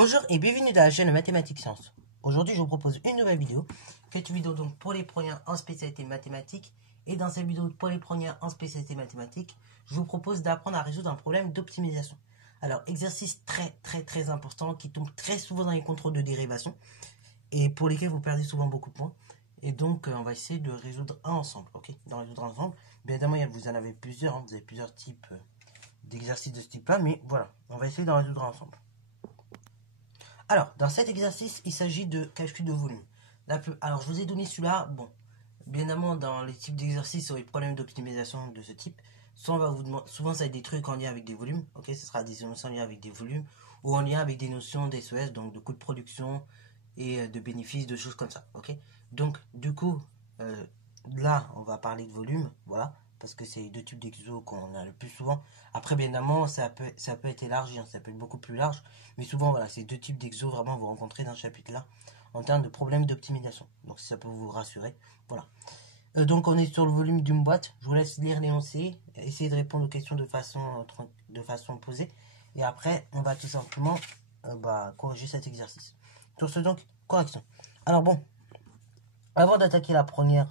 Bonjour et bienvenue dans la chaîne Mathématiques Sciences. Aujourd'hui, je vous propose une nouvelle vidéo, cette vidéo donc pour les premiers en spécialité mathématiques. Et dans cette vidéo pour les premiers en spécialité mathématiques, je vous propose d'apprendre à résoudre un problème d'optimisation. Alors, exercice très important qui tombe très souvent dans les contrôles de dérivation et pour lesquels vous perdez souvent beaucoup de points. Et donc, on va essayer de résoudre un ensemble, ok? D'en résoudre un ensemble. Bien évidemment, vous en avez plusieurs, hein, vous avez plusieurs types d'exercices de ce type-là, mais voilà, on va essayer d'en résoudre un ensemble. Alors, dans cet exercice, il s'agit de calcul de volume. Alors, je vous ai donné celui-là. Bon, bien évidemment, dans les types d'exercices sur les problèmes d'optimisation de ce type, souvent ça va être des trucs en lien avec des volumes. Ok, ce sera des notions en lien avec des volumes ou en lien avec des notions d'SES, donc de coût de production et de bénéfices, de choses comme ça. Ok, donc du coup, là, on va parler de volume, voilà, parce que c'est les deux types d'exos qu'on a le plus souvent. Après, bien évidemment, ça peut être élargi, hein, ça peut être beaucoup plus large. Mais souvent, voilà, ces deux types d'exos, vraiment, vous rencontrez dans ce chapitre-là, en termes de problèmes d'optimisation. Donc, si ça peut vous rassurer, voilà. Donc, on est sur le volume d'une boîte. Je vous laisse lire l'énoncé, essayer de répondre aux questions de façon posée. Et après, on va tout simplement corriger cet exercice. Sur ce, donc, correction. Alors, bon, avant d'attaquer la première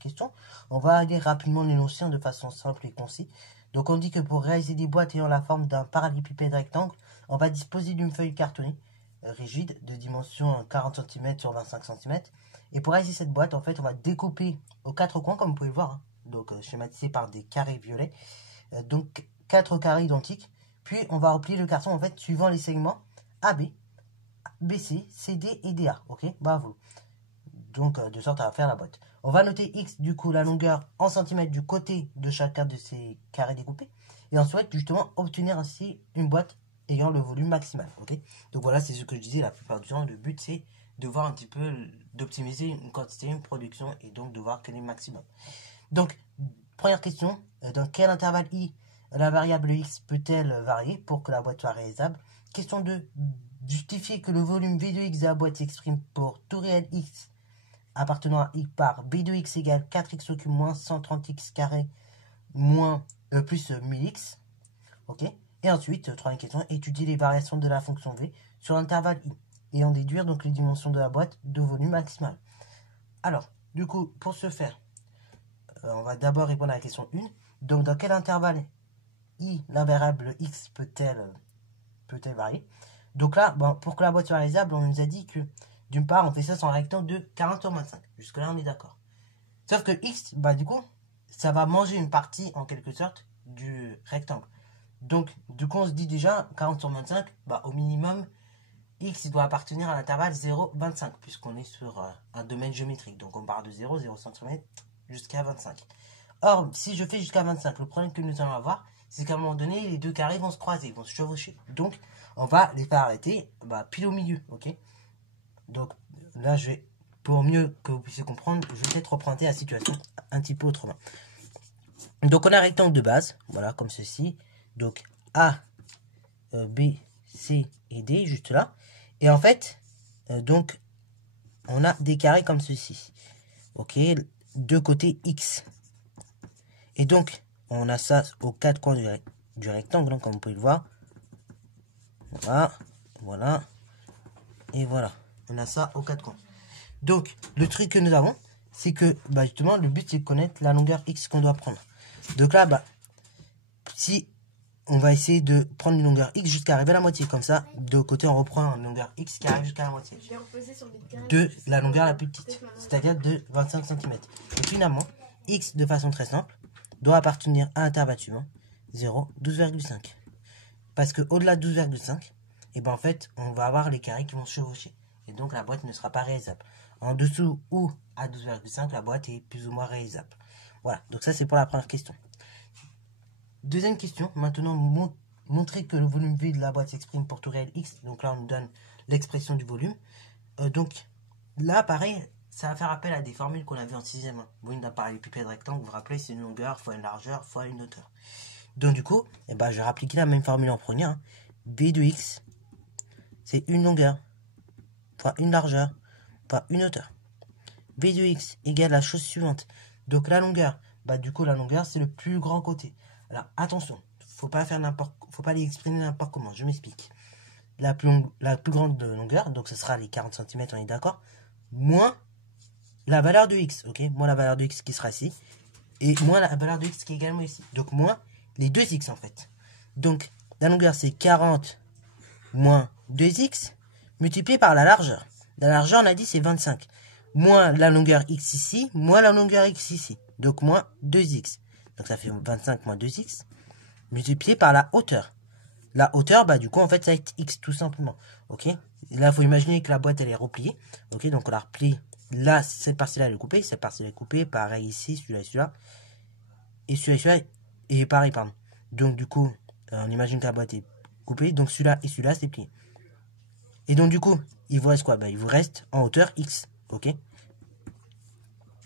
question, on va aller rapidement l'énoncer de façon simple et concise. Donc on dit que pour réaliser des boîtes ayant la forme d'un parallélépipède rectangle, on va disposer d'une feuille cartonnée rigide de dimension 40 cm sur 25 cm. Et pour réaliser cette boîte, en fait, on va découper aux quatre coins, comme vous pouvez le voir, hein, donc schématisé par des carrés violets, donc 4 carrés identiques. Puis on va replier le carton en fait suivant les segments AB, BC, CD et DA. Ok, bravo. Donc de sorte à faire la boîte. On va noter X, du coup, la longueur en centimètres du côté de chacun de ces carrés découpés. Et on souhaite justement obtenir ainsi une boîte ayant le volume maximal. Ok, donc voilà, c'est ce que je disais la plupart du temps. Le but, c'est de voir un petit peu, d'optimiser une quantité, une production, et donc de voir quel est le maximum. Donc, première question, dans quel intervalle I la variable X peut-elle varier pour que la boîte soit réalisable? Question 2, justifier que le volume V de X de la boîte s'exprime pour tout réel X appartenant à I par B de X égale 4X au cube moins 130X carré moins plus 1000X. Ok. Et ensuite, troisième question, étudier les variations de la fonction V sur l'intervalle I et en déduire donc les dimensions de la boîte de volume maximal. Alors, du coup, pour ce faire, on va d'abord répondre à la question 1. Donc, dans quel intervalle I, la variable X peut-elle varier? Donc là, bon, pour que la boîte soit réalisable, on nous a dit que d'une part, on fait ça sur un rectangle de 40 sur 25. Jusque-là, on est d'accord. Sauf que X, du coup, ça va manger une partie, en quelque sorte, du rectangle. Donc, du coup, on se dit déjà, 40 sur 25, au minimum, X doit appartenir à l'intervalle 0,25, puisqu'on est sur un domaine géométrique. Donc, on part de 0 cm, jusqu'à 25. Or, si je fais jusqu'à 25, le problème que nous allons avoir, c'est qu'à un moment donné, les deux carrés vont se croiser, vont se chevaucher. Donc, on va les faire arrêter pile au milieu, ok? Donc là, pour mieux que vous puissiez comprendre, je vais peut-être représenter la situation un petit peu autrement. Donc on a un rectangle de base, voilà, comme ceci. Donc A, B, C et D, juste là. Et en fait, donc, on a des carrés comme ceci. Ok, deux côtés X. Et donc, on a ça aux quatre coins du rectangle, donc, comme vous pouvez le voir. Voilà, voilà, et voilà. On a ça aux quatre coins. Donc, le truc que nous avons, c'est que, justement, le but, c'est de connaître la longueur X qu'on doit prendre. Donc là, si on va essayer de prendre une longueur X jusqu'à arriver à la moitié, comme ça, de l'autre côté, on reprend une longueur X qui arrive jusqu'à la moitié. De la longueur la plus petite, c'est-à-dire de 25 cm. Et finalement, X, de façon très simple, doit appartenir à l'intervalle suivant, 0, 12,5. Parce que au-delà de 12,5, en fait, on va avoir les carrés qui vont se chevaucher. Et donc, la boîte ne sera pas réalisable. En dessous ou à 12,5, la boîte est plus ou moins réalisable. Voilà, donc ça, c'est pour la première question. Deuxième question, maintenant, montrer que le volume V de la boîte s'exprime pour tout réel X. Donc là, on nous donne l'expression du volume. Donc là, pareil, ça va faire appel à des formules qu'on avait en 6e. Volume d'un parallélépipède rectangle, vous vous rappelez, c'est une longueur fois une largeur fois une hauteur. Donc du coup, je vais appliquer la même formule en première. B de X, c'est une longueur fois une largeur fois une hauteur. B de X égale la chose suivante. Donc la longueur, du coup la longueur c'est le plus grand côté. Alors attention, faut pas aller exprimer n'importe comment, je m'explique. la plus grande longueur, donc ce sera les 40 cm, on est d'accord, moins la valeur de x, ok, moins la valeur de x qui sera ici, et moins la valeur de x qui est également ici, donc moins les 2x en fait. Donc la longueur c'est 40 moins 2x multiplié par la largeur. La largeur, on a dit, c'est 25. Moins la longueur x ici, moins la longueur x ici. Donc, moins 2x. Donc, ça fait 25 moins 2x multiplié par la hauteur. La hauteur, bah, du coup, en fait, ça va être x tout simplement. Ok. Là, il faut imaginer que la boîte, elle est repliée. Ok. Donc, on la replie. Là, cette partie-là, elle est coupée. Cette partie-là est coupée. Pareil ici, celui-là et celui-là. Et celui-là et celui-là. Et pareil, pardon. Donc, du coup, on imagine que la boîte est coupée. Donc, celui-là et celui-là, c'est plié. Et donc, du coup, il vous reste quoi? Bah, il vous reste en hauteur x. Ok.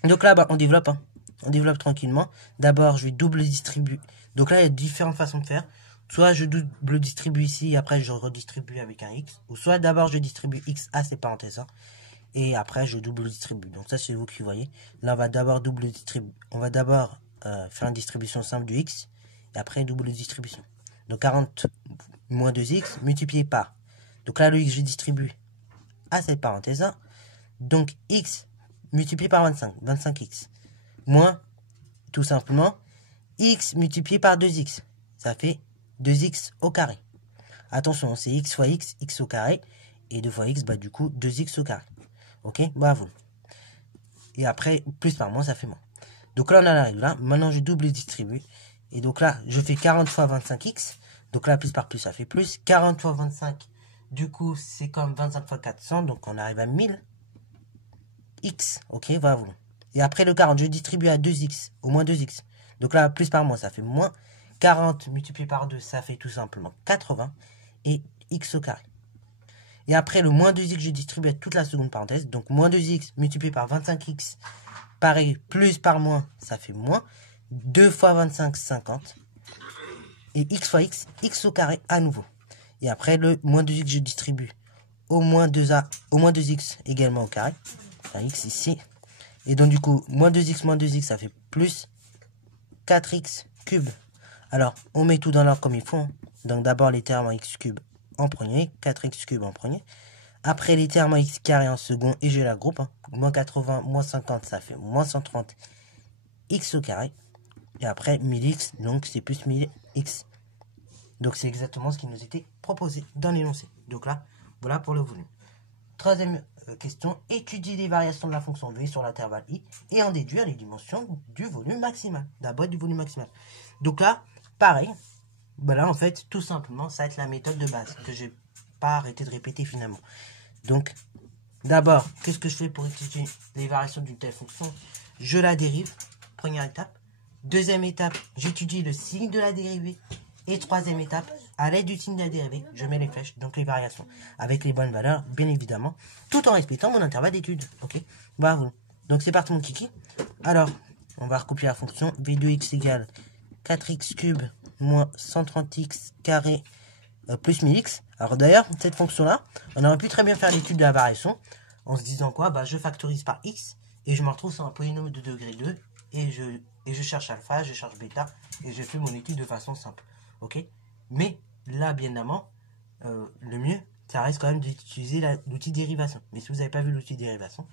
Donc là, bah, on développe. Hein. On développe tranquillement. D'abord, je vais double distribuer. Donc là, il y a différentes façons de faire. Soit je double distribue ici, et après je redistribue avec un x. Ou soit d'abord je distribue x à ces parenthèses. Hein, et après je double distribue. Donc ça, c'est vous qui voyez. Là, on va d'abord double distribuer. On va d'abord faire une distribution simple du x. Et après, double distribution. Donc 40 moins 2x multiplié par. Donc là, le x, je distribue à cette parenthèse. Hein. Donc x multiplié par 25. 25x. Moins, tout simplement, x multiplié par 2x. Ça fait 2x au carré. Attention, c'est x fois x, x au carré. Et 2 fois x, bah du coup, 2x au carré. Ok, bravo. Et après, plus par moins, ça fait moins. Donc là, on a la règle là. Maintenant, je double distribue. Et donc là, je fais 40 fois 25x. Donc là, plus par plus, ça fait plus. 40 fois 25, du coup, c'est comme 25 fois 400. Donc on arrive à 1000 x. Ok, bravo. Et après le 40, je distribue à 2x, au moins 2x. Donc là, plus par moins, ça fait moins. 40 multiplié par 2, ça fait tout simplement 80. Et x au carré. Et après le moins 2x, je distribue à toute la seconde parenthèse. Donc moins 2x multiplié par 25x. Pareil, plus par moins, ça fait moins. 2 fois 25, 50. Et x fois x, x au carré à nouveau. Et après le moins 2x, je distribue au moins 2x également au carré. Enfin, x ici. Et donc du coup, moins 2x, ça fait plus 4x cube. Alors, on met tout dans l'ordre comme il faut. Hein. Donc d'abord les termes en x cube en premier, 4x cube en premier. Après les termes en x carré en second, et je la groupe. Hein. Moins 80, moins 50, ça fait moins 130 x au carré. Et après 1000x, donc c'est plus 1000x. Donc c'est exactement ce qui nous était proposé dans l'énoncé. Donc là, voilà pour le volume. Troisième question, étudier les variations de la fonction v sur l'intervalle i et en déduire les dimensions du volume maximal, de la boîte du volume maximal. Donc là, pareil, voilà en fait, tout simplement, ça va être la méthode de base que je n'ai pas arrêté de répéter finalement. Donc, d'abord, qu'est-ce que je fais pour étudier les variations d'une telle fonction? Je la dérive, première étape. Deuxième étape, j'étudie le signe de la dérivée. Et troisième étape, à l'aide du signe de la dérivée, je mets les flèches, donc les variations, avec les bonnes valeurs, bien évidemment, tout en respectant mon intervalle d'étude. Ok, bravo. Donc c'est parti mon kiki. Alors, on va recopier la fonction v de x égale 4x cube moins 130x carré plus 1000x. Alors d'ailleurs, cette fonction-là, on aurait pu très bien faire l'étude de la variation, en se disant quoi, bah je factorise par x, et je me retrouve sur un polynôme de degré 2, et je cherche alpha, je cherche bêta, et je fais mon étude de façon simple. Ok, mais là, bien évidemment, le mieux, ça reste quand même d'utiliser l'outil dérivation. Mais si vous n'avez pas vu l'outil dérivation,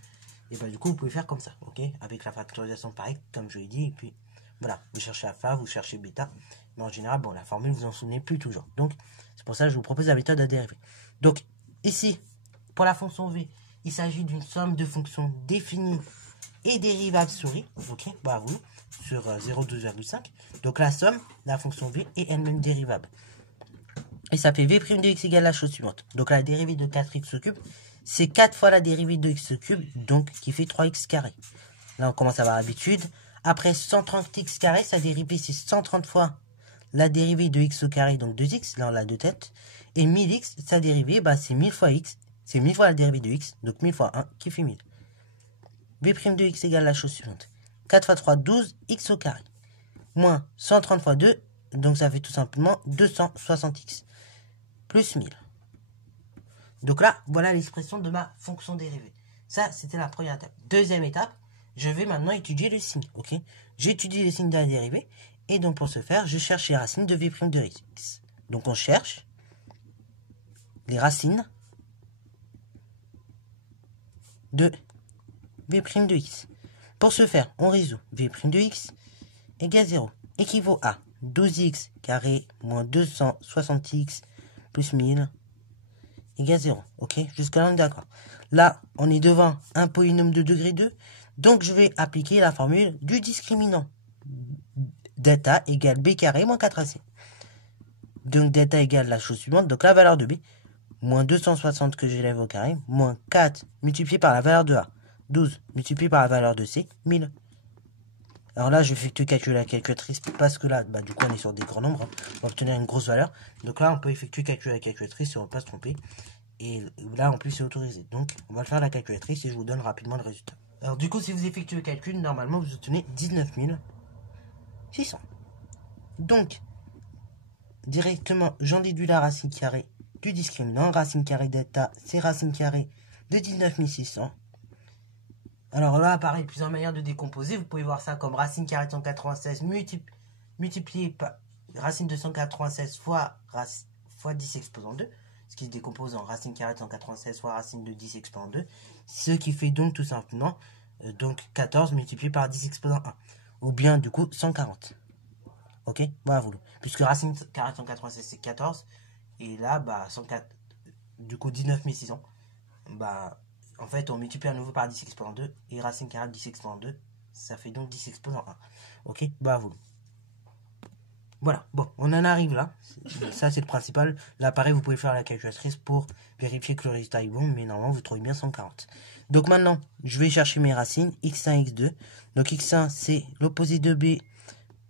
et bah du coup, vous pouvez faire comme ça, ok, avec la factorisation pareil, comme je l'ai dit, et puis voilà, vous cherchez alpha, vous cherchez bêta, mais en général, bon, la formule, vous en souvenez plus toujours. Donc, c'est pour ça que je vous propose la méthode à dériver. Donc, ici, pour la fonction v, il s'agit d'une somme de fonctions définies et dérivables sur i, ok, bah vous, sur 0,2,5. Donc la somme, la fonction v est elle-même dérivable. Et ça fait v' de x égale la chose suivante. Donc la dérivée de 4x au cube, c'est 4 fois la dérivée de x au cube, donc qui fait 3x carré. Là on commence à avoir l'habitude. Après 130x carré, sa dérivée c'est 130 fois la dérivée de x au carré, donc 2x, là on l'a deux têtes. Et 1000x, sa dérivée, bah, c'est 1000 fois x, c'est 1000 fois la dérivée de x, donc 1000 fois 1 qui fait 1000. v' de x égale la chose suivante. 4 fois 3, 12, x au carré. Moins 130 fois 2, donc ça fait tout simplement 260x. Plus 1000. Donc là, voilà l'expression de ma fonction dérivée. Ça, c'était la première étape. Deuxième étape, je vais maintenant étudier le signe. Ok, j'étudie les signes de la dérivée. Et donc pour ce faire, je cherche les racines de v' de x. Donc on cherche les racines de v' de x. Pour ce faire, on résout v' de x égale 0, équivaut à 12x carré moins 260x plus 1000 égale 0. Ok, jusqu'à là on est d'accord. Là, on est devant un polynôme de degré 2, donc je vais appliquer la formule du discriminant. Delta égale b carré moins 4ac. Donc delta égale la chose suivante, donc la valeur de b, moins 260 que j'élève au carré, moins 4 multiplié par la valeur de a, 12 multiplié par la valeur de c, 1000. Alors là, je effectue le calcul à la calculatrice parce que là, du coup, on est sur des grands nombres. On va obtenir une grosse valeur. Donc là, on peut effectuer le calcul à la calculatrice si on ne veut pas se tromper. Et là, en plus, c'est autorisé. Donc, on va le faire à la calculatrice et je vous donne rapidement le résultat. Alors du coup, si vous effectuez le calcul, normalement, vous obtenez 19 600. Donc, directement, j'en déduis la racine carrée du discriminant. Racine carrée delta, c'est racine carrée de 19 600. Alors là, pareil, plusieurs manières de décomposer. Vous pouvez voir ça comme racine carrée de 196 multiplié par racine de 196 fois 10 exposant 2. Ce qui se décompose en racine carrée de 196 fois racine de 10 exposant 2. Ce qui fait donc tout simplement 14 multiplié par 10 exposant 1. Ou bien du coup 140. Ok, voilà, vous. Puisque racine carrée de 196 c'est 14. Et là, 104, du coup 19 600. En fait, on multiplie à nouveau par 10 exposant 2. Et racine carrée de 10 exposant 2, ça fait donc 10 exposant 1. Ok, vous. Voilà, bon, on en arrive là. Ça, c'est le principal. Là, pareil, vous pouvez faire la calculatrice pour vérifier que le résultat est bon. Mais normalement, vous trouvez bien 140. Donc maintenant, je vais chercher mes racines. x1, x2. Donc x1, c'est l'opposé de b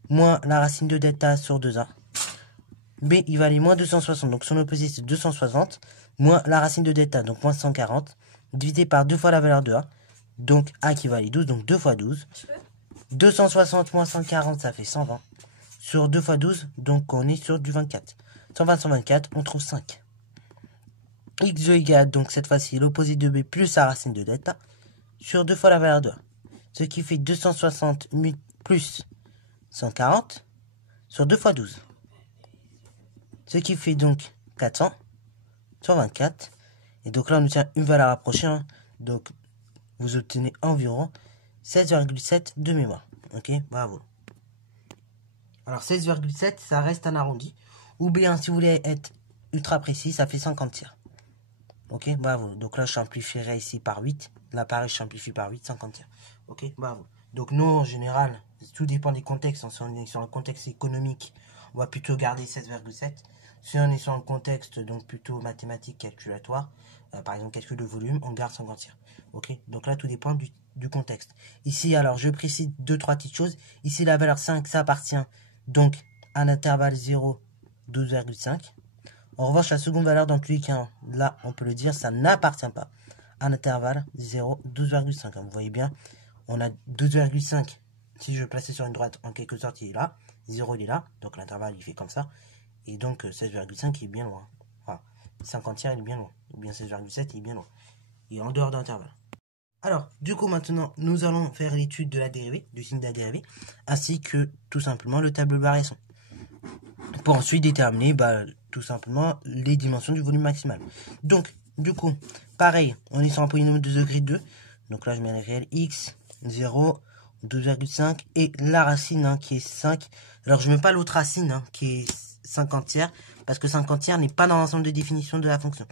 moins la racine de delta sur 2a. B, il va aller moins 260. Donc son opposé, c'est 260. Moins la racine de delta, donc moins 140. Divisé par 2 fois la valeur de a. Donc a qui va aller 12. Donc 2 fois 12. 260 moins 140, ça fait 120. Sur 2 fois 12, donc on est sur du 24. 120, 124, on trouve 5. X2 égale, donc cette fois-ci, l'opposé de b plus la racine de delta. Sur 2 fois la valeur de a. Ce qui fait 260 plus 140 sur 2 fois 12. Ce qui fait donc 400 sur 24. Et donc là, on obtient une valeur approchée. Hein. Donc, vous obtenez environ 16,7 de mémoire. Ok, bravo. Alors, 16,7, ça reste un arrondi. Ou bien, si vous voulez être ultra précis, ça fait 50 tiers. Ok, bravo. Donc là, je simplifierai ici par 8. Là, pareil, je simplifie par 8, 50 tiers. Ok, bravo. Donc, nous, en général, tout dépend des contextes. Si on est sur un contexte économique, on va plutôt garder 16,7. Si on est sur un contexte donc plutôt mathématique, calculatoire, par exemple calcul de volume, on garde 50 tiers. Ok, donc là tout dépend du contexte. Ici, alors je précise 2-3 petites choses. Ici la valeur 5, ça appartient donc à l'intervalle 0, 12,5. En revanche, la seconde valeur dans tous les cas, là on peut le dire, ça n'appartient pas à l'intervalle 0, 12,5. Vous voyez bien, on a 12,5. Si je le plaçais sur une droite, en quelque sorte, il est là. 0, il est là. Donc l'intervalle, il fait comme ça. Et donc 16,5 il est bien loin. Enfin, 50 tiers il est bien loin. Ou bien 16,7 il est bien loin. Il est en dehors d'intervalle. Alors, du coup maintenant, nous allons faire l'étude de la dérivée, du signe de la dérivée, ainsi que tout simplement le tableau de variation. Pour ensuite déterminer tout simplement les dimensions du volume maximal. Donc, du coup, pareil, on est sur un polynôme de degré 2. Donc là je mets le réel x, 0, 12,5 et la racine qui est 5. Alors je ne mets pas l'autre racine qui est 50 tiers, parce que 50 tiers n'est pas dans l'ensemble de définition de la fonction.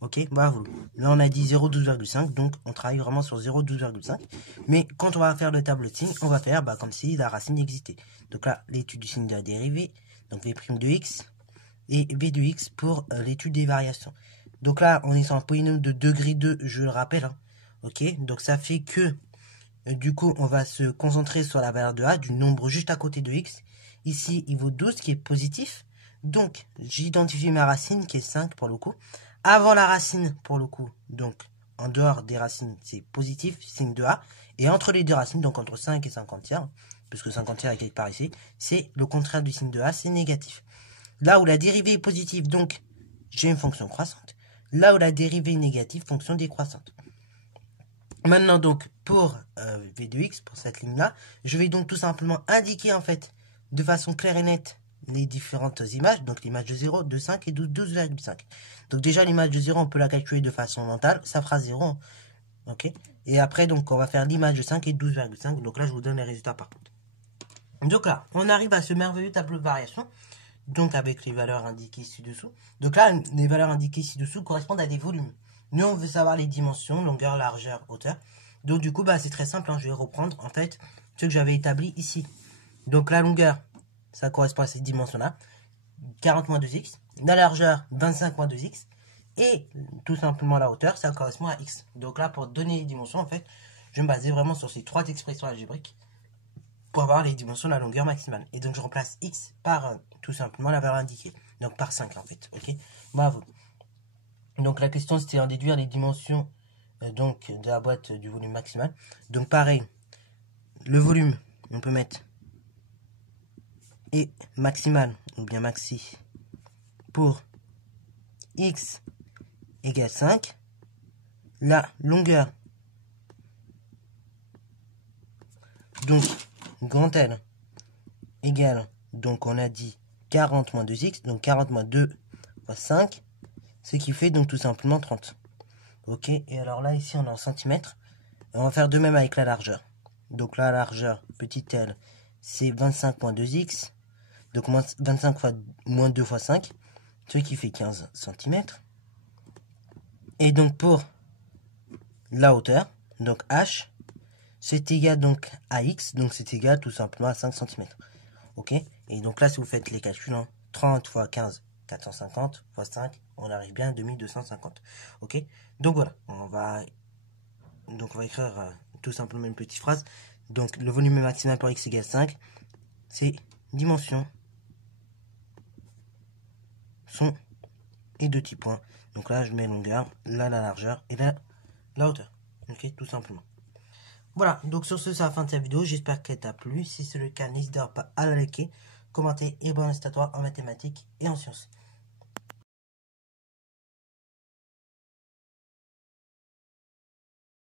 Ok, bravo. Là, on a dit 0, 12,5, donc on travaille vraiment sur 0, 12,5. Mais quand on va faire le tableau de signe, on va faire comme si la racine existait. Donc là, l'étude du signe de la dérivée, donc v' de x et v de x pour l'étude des variations. Donc là, on est sur un polynôme de degré 2, je le rappelle. Ok, donc ça fait que, du coup, on va se concentrer sur la valeur de a, du nombre juste à côté de x. Ici, il vaut 12, qui est positif. Donc, j'identifie ma racine, qui est 5 pour le coup. Avant la racine, pour le coup, donc, en dehors des racines, c'est positif, signe de A. Et entre les deux racines, donc entre 5 et 50 tiers, puisque 50 tiers est quelque part ici, c'est le contraire du signe de A, c'est négatif. Là où la dérivée est positive, donc, j'ai une fonction croissante. Là où la dérivée est négative, fonction décroissante. Maintenant, donc, pour v de x, pour cette ligne-là, je vais donc tout simplement indiquer, en fait, de façon claire et nette, les différentes images, donc l'image de 0, de 5 et de 12,5. Donc déjà l'image de 0, on peut la calculer de façon mentale, ça fera 0. Ok. Et après, donc on va faire l'image de 5 et 12,5. Donc là, je vous donne les résultats par contre. Donc là, on arrive à ce merveilleux tableau de variation, donc avec les valeurs indiquées ci-dessous. Donc là, les valeurs indiquées ci-dessous correspondent à des volumes. Nous, on veut savoir les dimensions, longueur, largeur, hauteur. Donc du coup, bah, c'est très simple, hein, je vais reprendre en fait ce que j'avais établi ici. Donc la longueur, ça correspond à cette dimension-là, 40 moins 2x. La largeur, 25 moins 2x. Et tout simplement la hauteur, ça correspond à x. Donc là, pour donner les dimensions, en fait, je vais me baser vraiment sur ces trois expressions algébriques pour avoir les dimensions de la longueur maximale. Et donc je remplace x par tout simplement la valeur indiquée. Donc par 5 en fait. Ok. Bravo. Donc la question c'était en déduire les dimensions donc de la boîte du volume maximal. Donc pareil, le volume, on peut mettre et maximal ou bien maxi pour x égale 5. La longueur, donc grand L égale, donc on a dit 40 moins 2x, donc 40 moins 2 fois 5, ce qui fait donc tout simplement 30. Ok, et alors là ici on est en centimètres, on va faire de même avec la largeur. Donc la largeur, petit l, c'est 25 moins 2x, donc 25 fois moins 2 fois 5, ce qui fait 15 cm. Et donc pour la hauteur, donc h, c'est égal donc à x, donc c'est égal tout simplement à 5 cm. Ok, et donc là si vous faites les calculs, hein, 30 fois 15, 450 fois 5, on arrive bien à 2250. Ok, donc voilà, on va écrire tout simplement une petite phrase. Donc le volume maximal pour x égale 5, c'est dimension, son et deux petits points. Donc là je mets longueur, là la largeur et là la hauteur. Ok, tout simplement. Voilà, donc sur ce, c'est la fin de cette vidéo. J'espère qu'elle t'a plu. Si c'est le cas, n'hésite pas à la liker, commenter et bonne reste à toi en mathématiques et en sciences.